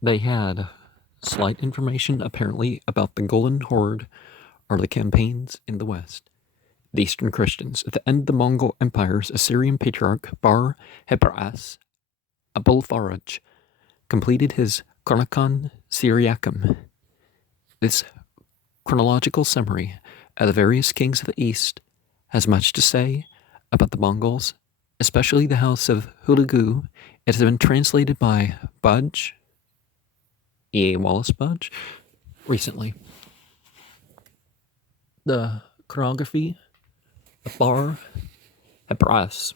They had slight information, apparently, about the Golden Horde or the campaigns in the west. The Eastern Christians. At the end of the Mongol Empire's Assyrian patriarch Bar-Hebras Abulfaraj completed his Chronicon Syriacum. This chronological summary of the various kings of the East has much to say about the Mongols, especially the house of Hulagu. It has been translated by Budge, E.A. Wallace Budge, recently. The chronography of Bar-Hebras.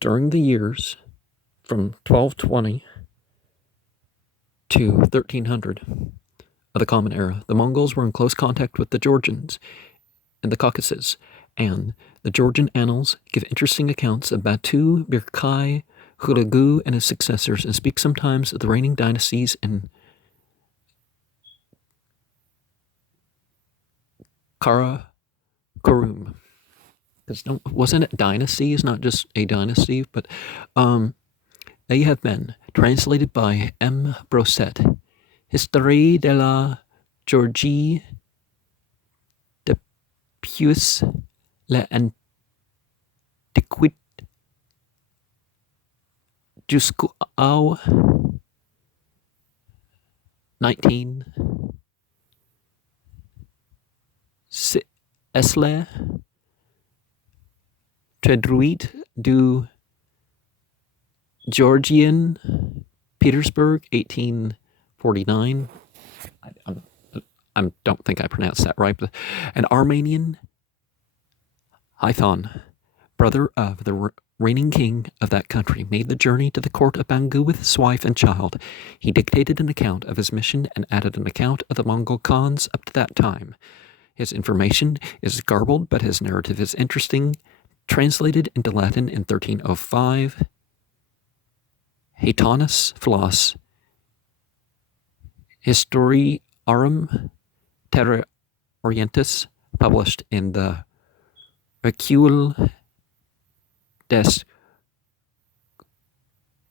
During the years from 1220 to 1300 of the Common Era, the Mongols were in close contact with the Georgians in the Caucasus, and the Georgian annals give interesting accounts of Batu Birkai Hulagu and his successors, and speak sometimes of the reigning dynasties in Karakorum. Because wasn't it dynasties, not just a dynasty, but they have been translated by M. Brosset. Histoire de la Georgie depuis l'Antiquité jusqu'au 19 Esle traduit du Georgian Petersburg, 1849. I don't think I pronounced that right, but an Armenian Hython, brother of the reigning king of that country, made the journey to the court of Bangu with his wife and child. He dictated an account of his mission and added an account of the Mongol Khans up to that time. His information is garbled, but his narrative is interesting. Translated into Latin in 1305, Haytonus Philos Historiarum Terra Orientis, published in the Recul des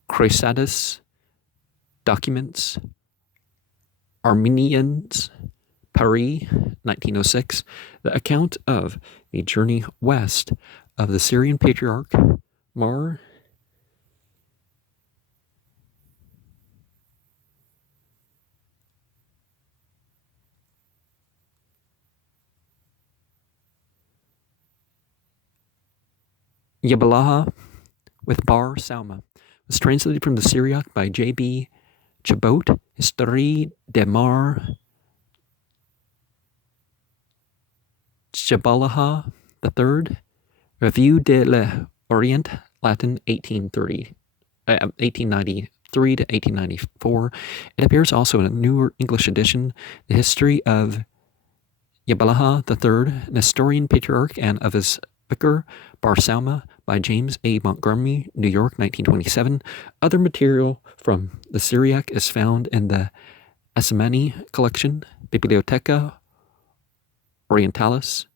Crusades Documents Armenians, Paris, 1906, the account of the journey west of the Syrian patriarch Mar Yabalaha with Bar Salma, was translated from the Syriac by J.B. Chabot, Histoire de Mar Jabalaha III, Revue de l'Orient, Latin, 1893 to 1894. It appears also in a newer English edition, The History of Yabalaha III, Nestorian Patriarch, and of his vicar, Bar Salma, by James A. Montgomery, New York, 1927. Other material from the Syriac is found in the Asmani collection, Bibliotheca Orientalis,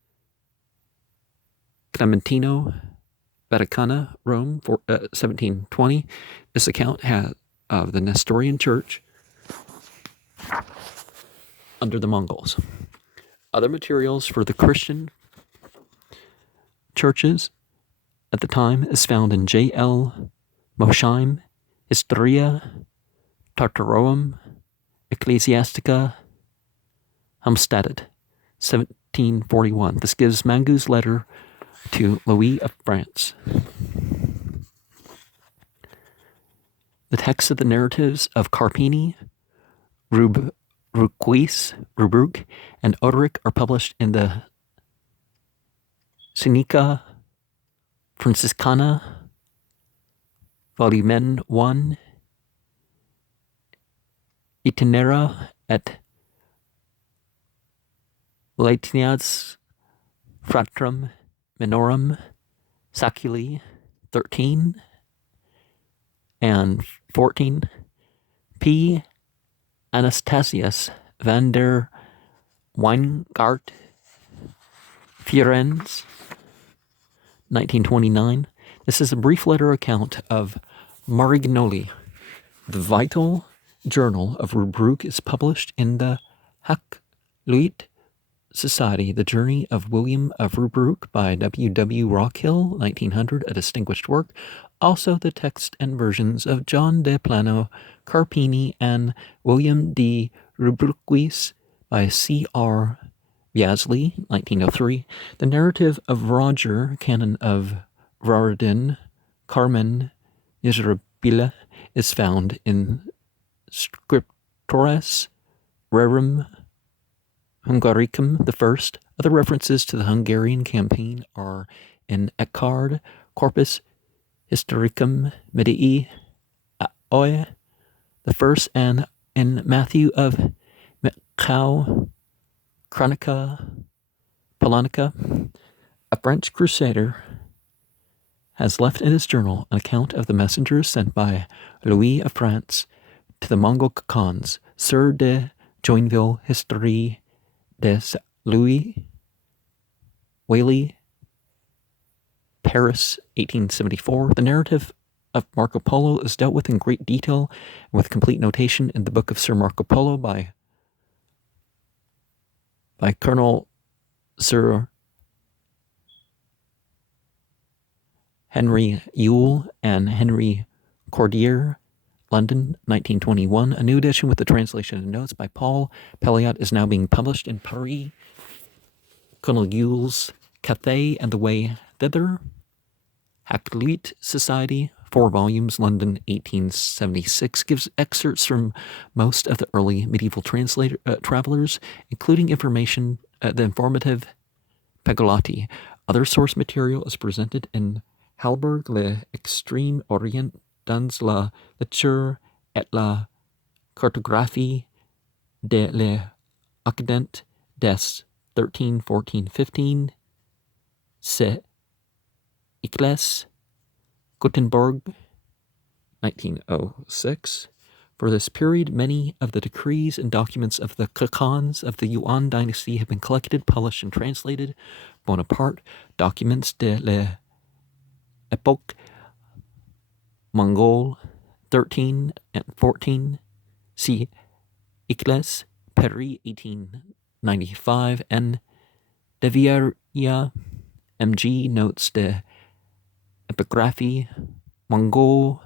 Clementino, Vaticana, Rome, 1720. This account of the Nestorian Church under the Mongols. Other materials for the Christian churches at the time is found in J.L. Mosheim, Historia Tartarorum Ecclesiastica Hamstadt, 1741. This gives Mangu's letter to Louis of France. The texts of the narratives of Carpini, Rubruck, and Oderic are published in the Sinica Franciscana, Volumen 1, Itinera et Laetinias Fratrum Minorum Saculi, 13 and 14, P. Anastasius van der Weingart, Firenze, 1929. This is a brief letter account of Marignoli, The vital journal of Rubruck is published in the Hakluyt Society, The Journey of William of Rubruck by W. W. Rockhill, 1900, a distinguished work. Also the text and versions of John de Plano, Carpini, and William de Rubruckis by C. R. Biasley, 1903. The narrative of Roger, canon of Varadin, Carmen Miserabile, is found in Scriptores Rerum Hungaricum I. Other references to the Hungarian campaign are in Eckhard, Corpus Historicum Medii Oe I, and in Matthew of Mechau, Chronica Polonica. A French crusader has left in his journal an account of the messengers sent by Louis of France to the Mongol Khans. Sir de Joinville, History des Louis, Whaley, Paris, 1874. The narrative of Marco Polo is dealt with in great detail and with complete notation in the book of Sir Marco Polo by Colonel Sir Henry Yule and Henry Cordier, London, 1921. A new edition with the translation and notes by Paul Pelliot is now being published in Paris. Colonel Yule's Cathay and the Way Thither, Hakluyt Society, 4 volumes, London, 1876, gives excerpts from most of the early medieval travelers, including information, the informative Pegolotti. Other source material is presented in Halberg, l'Extrême Orient dans la lecture et la cartographie de l'Occident des 13, 14, 15, c'est Eccles, Gutenberg, 1906. For this period, many of the decrees and documents of the Khans of the Yuan dynasty have been collected, published, and translated. Bonaparte, Documents de l'Époque Mongole, 13 and 14. See Eccles, Paris, 1895. And de Vieria, M.G. Notes de Epigraphie Mongole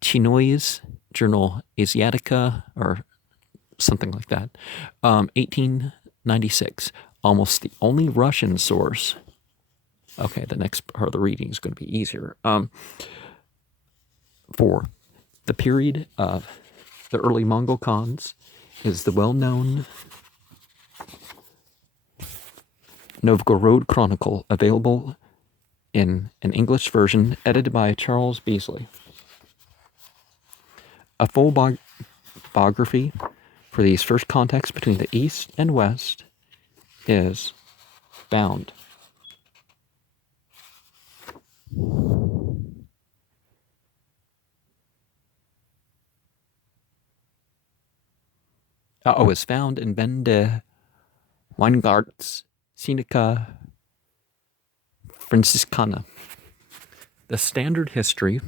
Chinoise, Journal Asiatica, or something like that, 1896. Almost the only Russian source. Okay, the next part of the reading is going to be easier. For the period of the early Mongol Khans is the well-known Novgorod Chronicle, available in an English version edited by Charles Beasley. A full biography for these first contacts between the East and West is bound. Is found in Ben de Weingart's Sinica Franciscana. The standard history,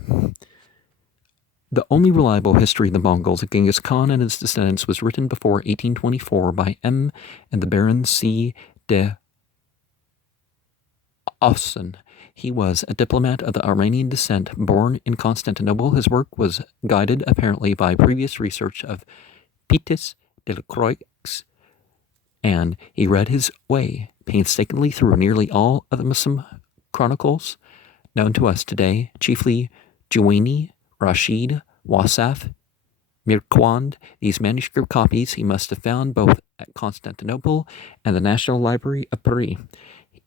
the only reliable history of the Mongols of Genghis Khan and his descendants, was written before 1824 by M. and the Baron C. de Austen. He was a diplomat of the Armenian descent, born in Constantinople. His work was guided, apparently, by previous research of Pitis de la Croix, and he read his way painstakingly through nearly all of the Muslim chronicles known to us today, chiefly Juwayni, Rashid, Wasaf, Mirquand. These manuscript copies he must have found both at Constantinople and the National Library of Paris.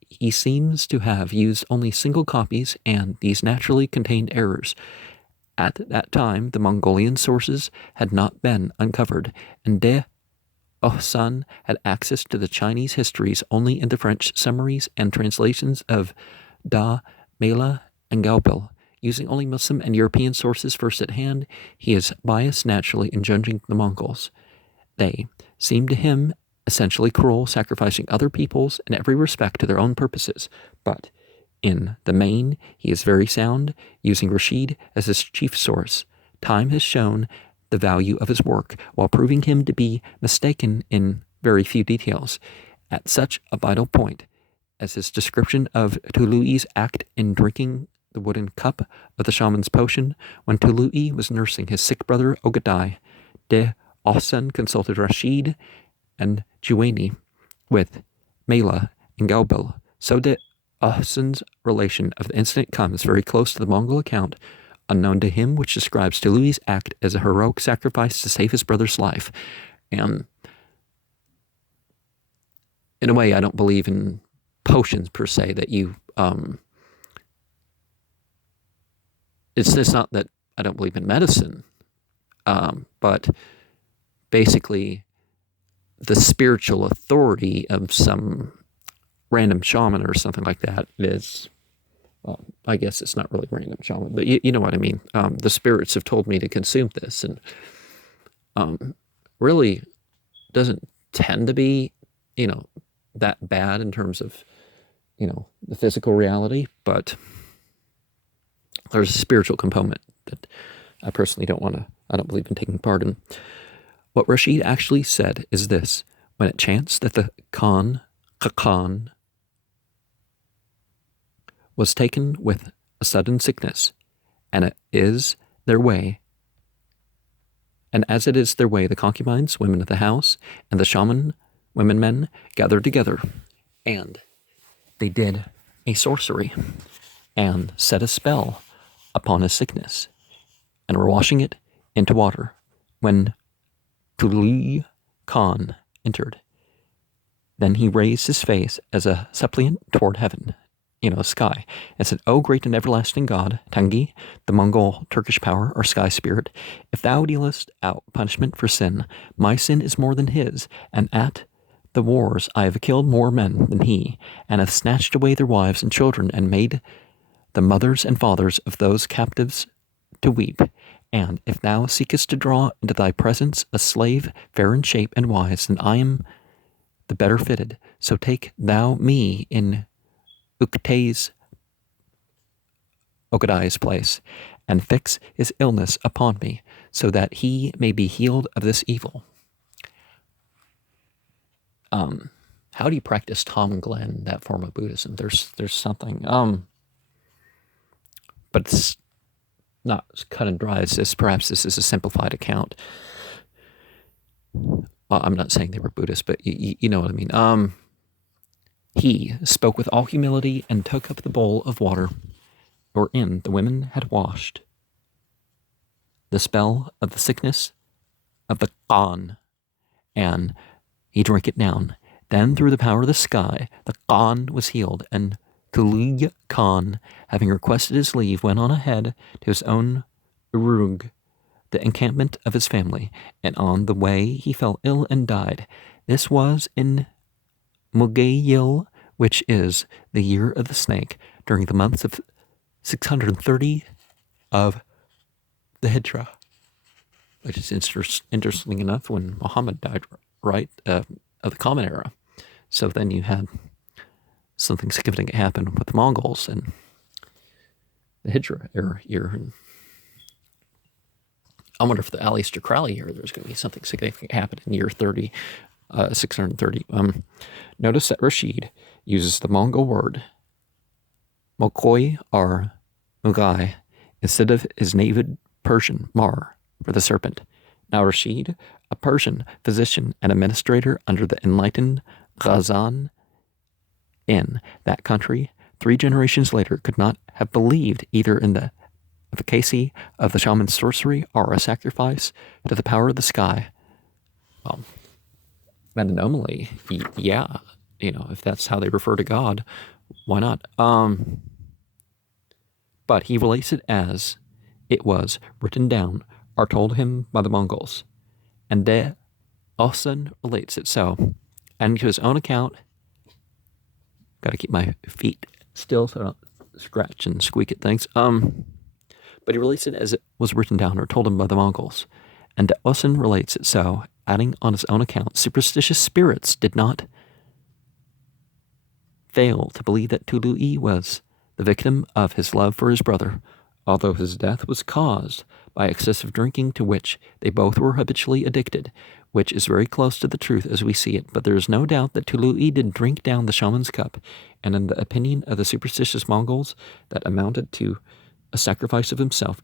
He seems to have used only single copies, and these naturally contained errors. At that time, the Mongolian sources had not been uncovered, and de Ohsan had access to the Chinese histories only in the French summaries and translations of Da Mela and Gaupil. Using only Muslim and European sources first at hand, he is biased naturally in judging the Mongols. They seem to him essentially cruel, sacrificing other peoples in every respect to their own purposes. But in the main, he is very sound, using Rashid as his chief source. time has shown the value of his work while proving him to be mistaken in very few details. At such a vital point as his description of Tului's act in drinking the wooden cup of the shaman's potion when Tului was nursing his sick brother Ogadai, de Osen consulted Rashid and Juwaini with Mela and Gaubel. So de Osen's relation of the incident comes very close to the Mongol account, unknown to him, which describes Tului's act as a heroic sacrifice to save his brother's life. And in a way, I don't believe in potions per se, that you, it's not that I don't believe in medicine, but basically the spiritual authority of some random shaman or something like that is, well, I guess it's not really random shaman, but you know what I mean. The spirits have told me to consume this, and really doesn't tend to be, that bad in terms of, the physical reality, but there's a spiritual component that I personally I don't believe in taking part in. What Rashid actually said is this: when it chanced that the Khan was taken with a sudden sickness, and as it is their way, the concubines, women of the house, and the shaman, men, gathered together, and they did a sorcery, and set a spell upon his sickness, and were washing it into water, when Tuli Khan entered. Then he raised his face as a suppliant toward heaven, sky, and said, O great and everlasting God, Tangi, the Mongol Turkish power, or sky spirit, if thou dealest out punishment for sin, my sin is more than his, and at the wars I have killed more men than he, and have snatched away their wives and children, and made the mothers and fathers of those captives to weep. And if thou seekest to draw into thy presence a slave fair in shape and wise, then I am the better fitted. So take thou me in Ogadai's place, and fix his illness upon me, so that he may be healed of this evil. How do you practice Tom Glen, that form of Buddhism? There's something, but it's not as cut and dry as this. Perhaps this is a simplified account. Well, I'm not saying they were Buddhists, but you know what I mean. He spoke with all humility and took up the bowl of water wherein the women had washed the spell of the sickness of the Khan, and he drank it down. Then, through the power of the sky, the Khan was healed, and Tuli Khan, having requested his leave, went on ahead to his own Urug, the encampment of his family, and on the way he fell ill and died. This was in Mugayil, which is the year of the snake, during the months of 630 of the Hijra, which is interesting enough when Muhammad died, right, of the Common Era. So then you had something significant happen with the Mongols and the Hijra era year. And I wonder if the Aleister Crowley year, there's going to be something significant happen in year 630. Notice that Rashid uses the Mongol word Mokoi or Mugai instead of his native Persian Mar for the serpent. Now Rashid, a Persian physician and administrator under the enlightened Ghazan in that country, 3 generations later, could not have believed either in the efficacy of the shaman's sorcery or a sacrifice to the power of the sky. Well, an anomaly, yeah, if that's how they refer to God, why not? But he relates it as it was written down or told him by the Mongols, and De Osen relates it so, and to his own account. Got to keep my feet still so I don't scratch and squeak at things. But he relates it as it was written down or told him by the Mongols, and De Osen relates it so, adding on his own account, superstitious spirits did not fail to believe that Tului was the victim of his love for his brother, although his death was caused by excessive drinking to which they both were habitually addicted, which is very close to the truth as we see it. But there is no doubt that Tului did drink down the shaman's cup, and in the opinion of the superstitious Mongols, that amounted to a sacrifice of himself.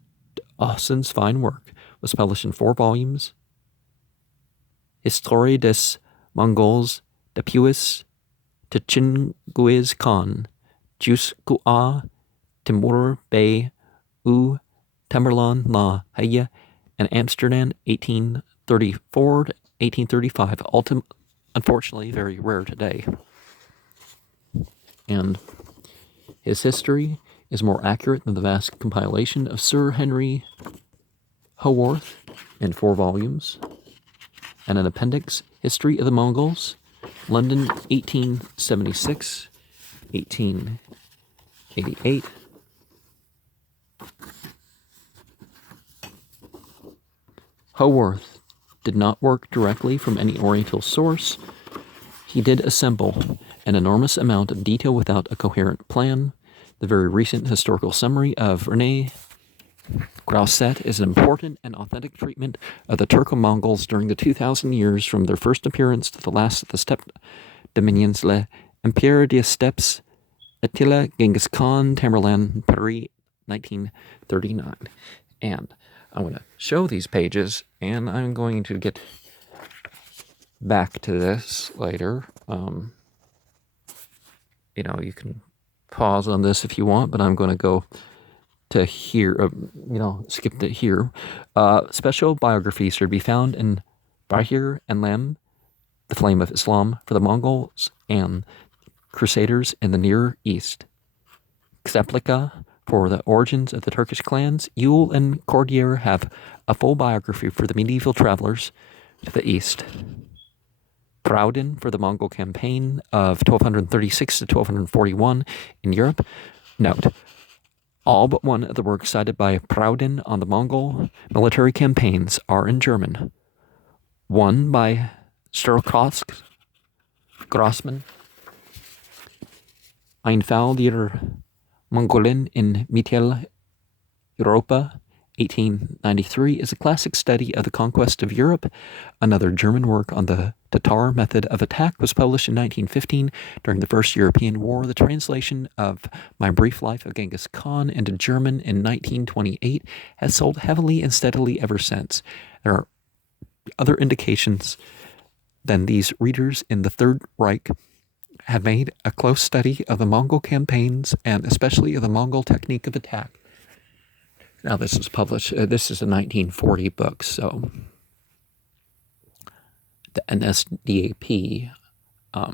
Austin's fine work was published in 4 volumes. Histoire des Mongols depuis Chinguiz Khan jusqu'à Timur Bey ou Tamerlan la Haya in Amsterdam, 1834 to 1835. Unfortunately, very rare today. And his history is more accurate than the vast compilation of Sir Henry Haworth in 4 volumes, and an appendix, History of the Mongols, London, 1876, 1888. Haworth did not work directly from any Oriental source. He did assemble an enormous amount of detail without a coherent plan. The very recent historical summary of René Grousset is an important and authentic treatment of the Turco-Mongols during the 2,000 years from their first appearance to the last of the steppe dominions, Le Empire des Steppes, Attila, Genghis Khan, Tamerlan, Paris, 1939. And I'm going to show these pages, and I'm going to get back to this later. You can pause on this if you want, but I'm going to go to here, skip to here. Special biographies are to be found in Bahir and Lem, The Flame of Islam for the Mongols and Crusaders in the Near East. Xeplica for the origins of the Turkish clans. Yule and Cordier have a full biography for the medieval travelers to the east. Proudhon for the Mongol campaign of 1236 to 1241 in Europe. Note, all but one of the works cited by Proudhon on the Mongol military campaigns are in German. One by Sterlkowsk Grossmann, Ein Fall der Mongolen in Mitteleuropa, 1893, is a classic study of the conquest of Europe. Another German work on the Tatar method of attack was published in 1915 during the First European War. The translation of My Brief Life of Genghis Khan into German in 1928 has sold heavily and steadily ever since. There are other indications than these readers in the Third Reich have made a close study of the Mongol campaigns and especially of the Mongol technique of attack. Now, this was published, this is a 1940 book, so the NSDAP, I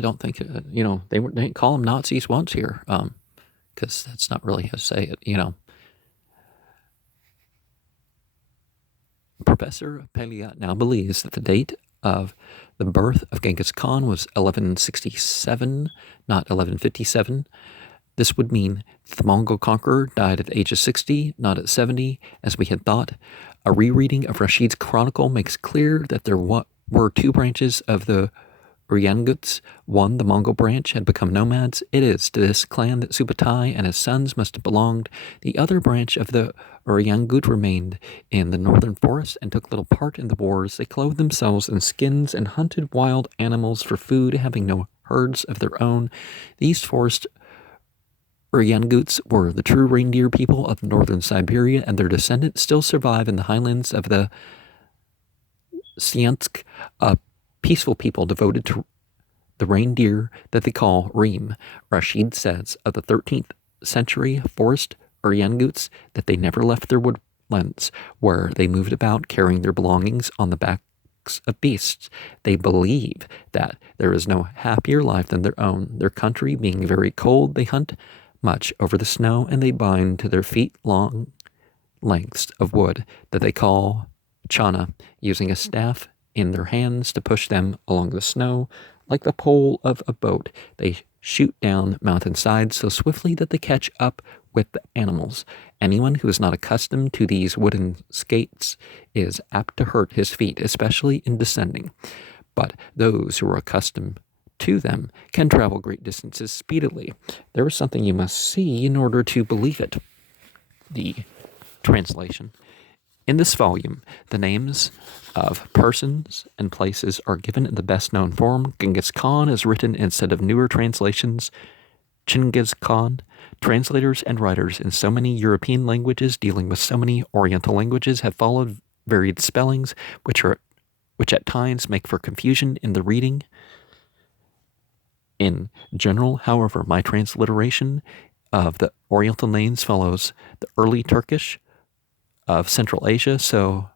don't think, they didn't call them Nazis once here, because that's not really how to say it, Professor Peliat now believes that the date of the birth of Genghis Khan was 1167, not 1157. This would mean the Mongol conqueror died at the age of 60, not at 70, as we had thought. A rereading of Rashid's chronicle makes clear that there were 2 branches of the Uryanguts. One, the Mongol branch, had become nomads. It is to this clan that Subutai and his sons must have belonged. The other branch of the Uryangut remained in the northern forest and took little part in the wars. They clothed themselves in skins and hunted wild animals for food, having no herds of their own. These forest Uryanguts were the true reindeer people of northern Siberia, and their descendants still survive in the highlands of the Syansk, a peaceful people devoted to the reindeer that they call Reem. Rashid says of the 13th century forest Uryanguts that they never left their woodlands, where they moved about carrying their belongings on the backs of beasts. They believe that there is no happier life than their own. Their country being very cold, they hunt much over the snow, and they bind to their feet long lengths of wood that they call chana, using a staff in their hands to push them along the snow like the pole of a boat. They shoot down mountainsides so swiftly that they catch up with the animals. Anyone who is not accustomed to these wooden skates is apt to hurt his feet, especially in descending. But those who are accustomed to them can travel great distances speedily. There is something you must see in order to believe it. The translation. In this volume, the names of persons and places are given in the best known form. Genghis Khan is written instead of newer translations, Chinggis Khan. Translators and writers in so many European languages dealing with so many Oriental languages have followed varied spellings, which at times make for confusion in the reading. In general, however, my transliteration of the Oriental names follows the early Turkish of Central Asia, so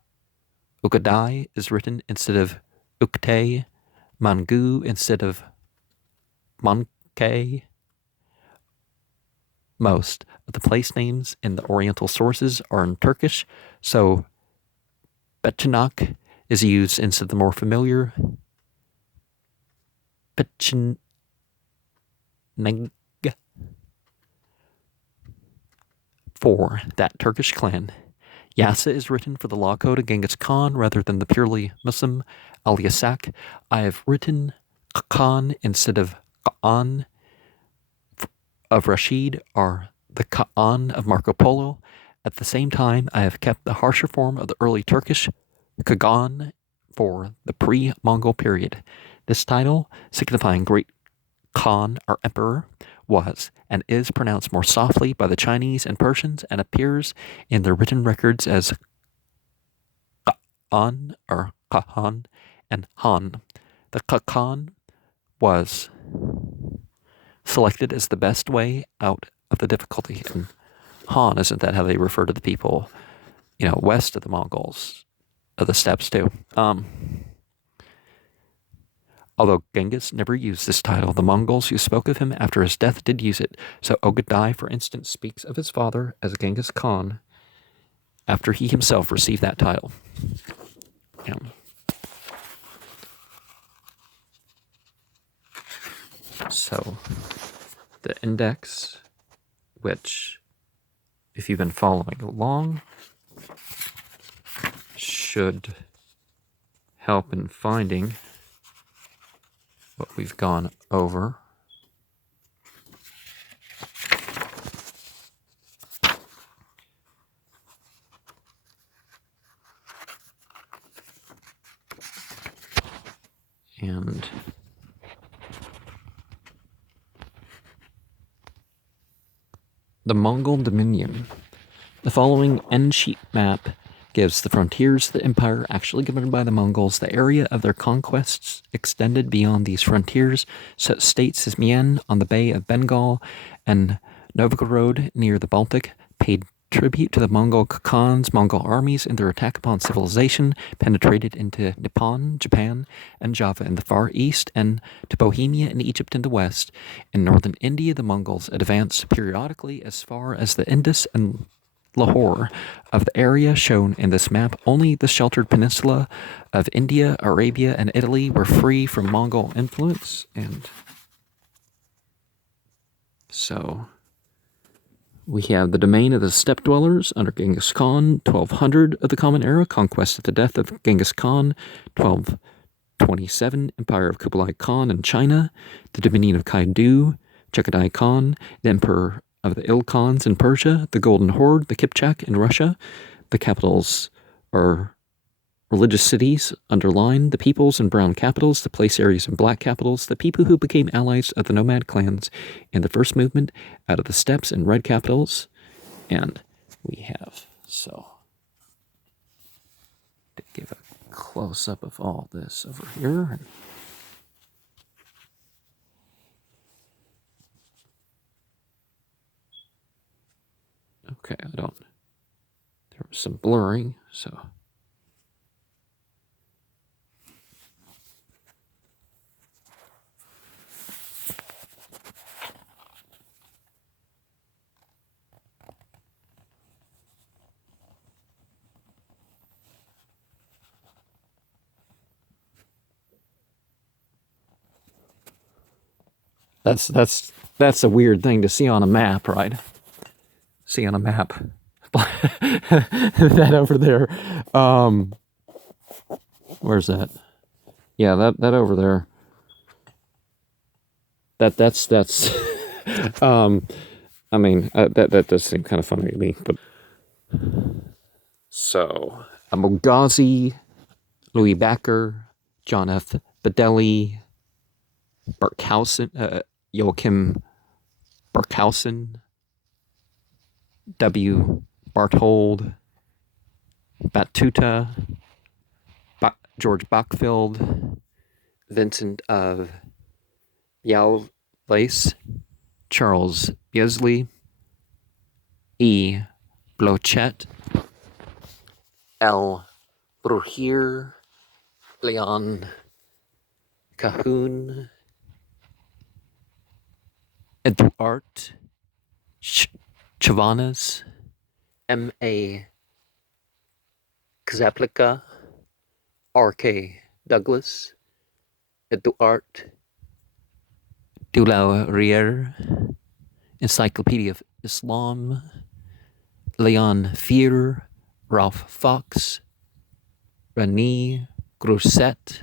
Ukadai is written instead of Uktay, Mangu instead of Mankay. Most of the place names in the Oriental sources are in Turkish, so Betchinak is used instead of the more familiar Petchineg. For that Turkish clan, Yasa is written for the law code of Genghis Khan rather than the purely Muslim Al-Yasak. I have written Khan instead of Ka'an of Rashid or the Ka'an of Marco Polo. At the same time, I have kept the harsher form of the early Turkish Kagan for the pre-Mongol period. This title, signifying great Khan or emperor, was and is pronounced more softly by the Chinese and Persians and appears in their written records as Ka'an or Kahan and Han. The Kakan was selected as the best way out of the difficulty. And Han, isn't that how they refer to the people, west of the Mongols, of the steppes too? Although Genghis never used this title, the Mongols who spoke of him after his death did use it. So Ogadai, for instance, speaks of his father as Genghis Khan after he himself received that title. So the index, which, if you've been following along, should help in finding what we've gone over. And the Mongol Dominion. The following end-sheet map gives the frontiers of the empire actually governed by the Mongols. The area of their conquests extended beyond these frontiers. Such states as Mian on the Bay of Bengal and Novgorod near the Baltic paid tribute to the Mongol Khans. Mongol armies in their attack upon civilization penetrated into Nippon, Japan, and Java in the far east, and to Bohemia and Egypt in the west. In northern India, the Mongols advanced periodically as far as the Indus and Lahore. Of the area shown in this map, only the sheltered peninsula of India, Arabia, and Italy were free from Mongol influence. And so we have the domain of the steppe dwellers under Genghis Khan, 1200 of the Common Era, conquest at the death of Genghis Khan, 1227, Empire of Kublai Khan in China, the dominion of Kaidu, Chagatai Khan, the Emperor of the Ilkhans in Persia, the Golden Horde, the Kipchak in Russia. The capitals are religious cities, underline, the peoples in brown capitals, the place areas in black capitals, the people who became allies of the nomad clans in the first movement out of the steppes in red capitals. And we have, so, to give a close-up of all this over here. Okay, there was some blurring, so. That's a weird thing to see on a map, right? See on a map. That over there. Where's that? Yeah, that over there. That's I mean, that does seem kind of funny to me. But so, Mogazi, Louis Backer, John F. Bedelli, Barkhausen, Joachim Barkhausen, W. Barthold, Batuta, George Bachfield, Vincent of Yalvace, Charles Beasley, E. Blochet, L. Bruhier, Leon Cahoon, Eduard Chavanas, M.A. Kzaplika, R.K. Douglas, Eduard Dulaurier, Encyclopedia of Islam, Leon Fear, Ralph Fox, René Grosset,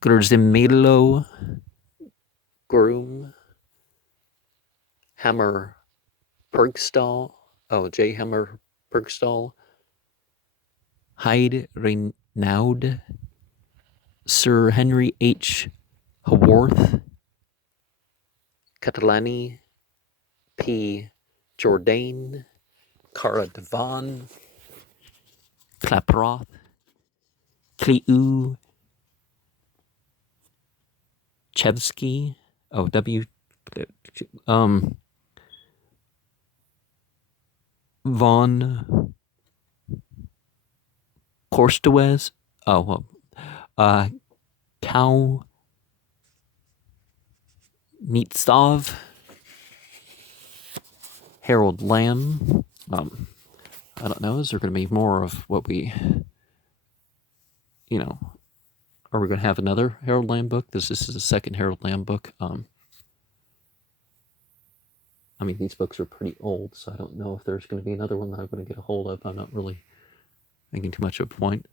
Grzimilo, Groom, Hammer Pergstall, J. Hammer Pergstall, Hyde Renaud, Sir Henry H. Haworth, Catalani, P. Jourdain, Cara Devon, Klaproth, Kliu Chevsky, W. Von Korstowez, Cow Nitsov, Harold Lamb. I don't know. Is there going to be more of what we, are we going to have another Harold Lamb book? This is the second Harold Lamb book. I mean, these books are pretty old, so I don't know if there's going to be another one that I'm going to get a hold of. I'm not really making too much of a point.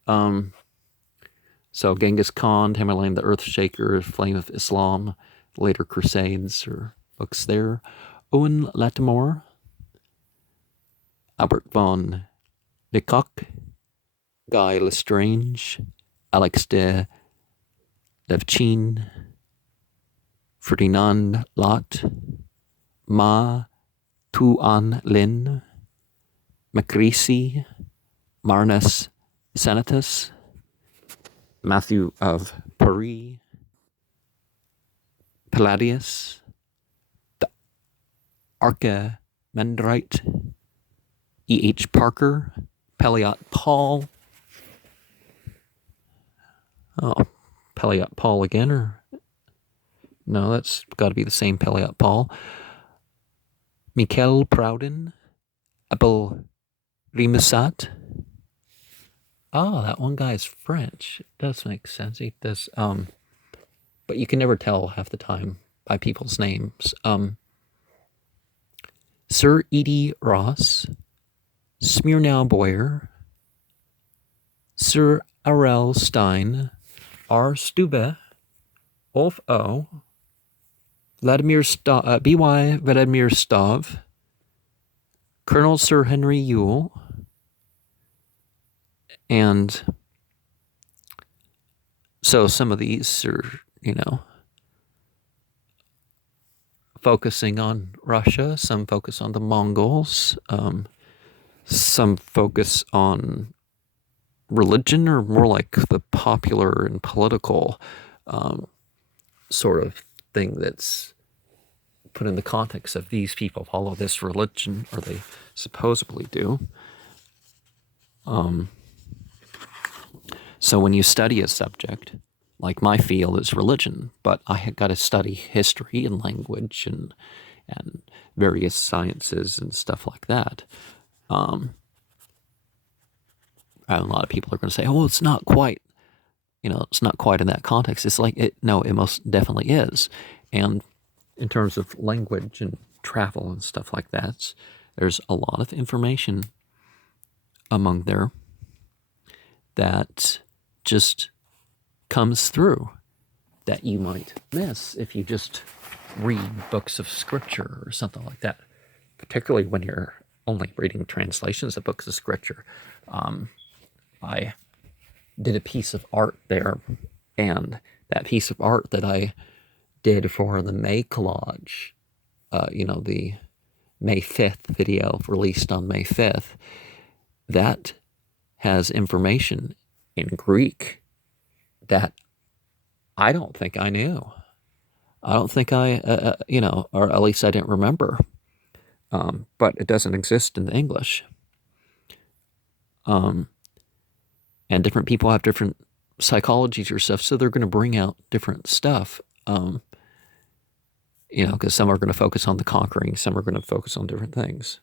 So Genghis Khan, Tamerlane the Earthshaker, Flame of Islam, later Crusades, or books there. Owen Lattimore, Albert von Lecoq, Guy Lestrange, Alex de Levchin, Ferdinand Lot, Ma Tuan Lin, Macrisi, Marnus Senatus, Matthew of Paris, Palladius, the Archimandrite, E.H. Parker, Peliot Paul. Peliot Paul again, or no, that's got to be the same Peliot Paul. Michael Proudhon, Abel Rimusat. That one guy is French. It does make sense. He does, but you can never tell half the time by people's names. Sir E.D. Ross, Smirnow Boyer, Sir Arel Stein, R. Stube, Ulf O., Vladimir B.Y. Vladimir Stov, Colonel Sir Henry Yule, and so some of these are, focusing on Russia, some focus on the Mongols, some focus on religion, or more like the popular and political sort of thing that's put in the context of these people follow this religion, or they supposedly do. So when you study a subject, like my field is religion, but I had got to study history and language and various sciences and stuff like that. And a lot of people are going to say, "Oh, it's not quite, it's not quite in that context." It's like it most definitely is. And in terms of language and travel and stuff like that, there's a lot of information among there that just comes through that you might miss if you just read books of scripture or something like that, particularly when you're only reading translations of books of scripture. I did a piece of art there, and that piece of art that I did for the May collage, the May 5th video released on May 5th, that has information in Greek that I don't think I knew. I don't think or at least I didn't remember. But it doesn't exist in English. And different people have different psychologies or stuff, so they're going to bring out different stuff. Because some are going to focus on the conquering, some are going to focus on different things.